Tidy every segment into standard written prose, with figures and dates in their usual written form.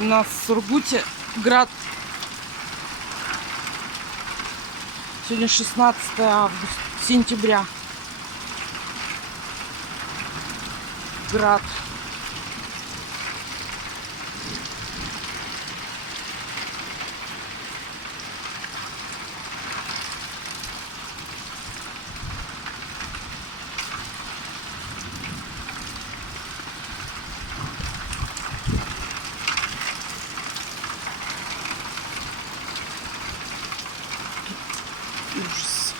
У нас в Сургуте град. Сегодня 16 сентября. Град. Ужас.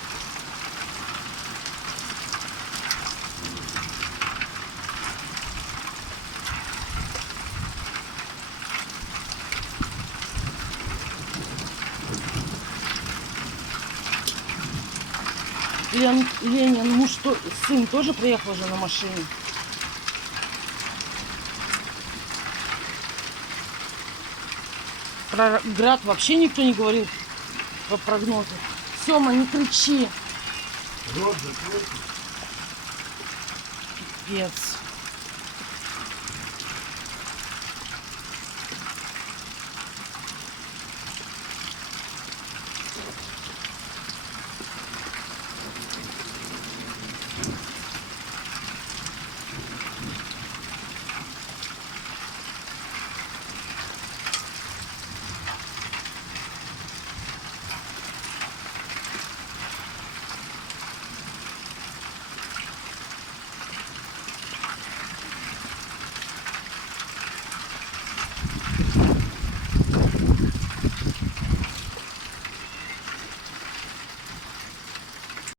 Ленин, муж, сын тоже приехал уже на машине. Про град вообще никто не говорил по прогнозу. Сёма, не кричи. Пипец.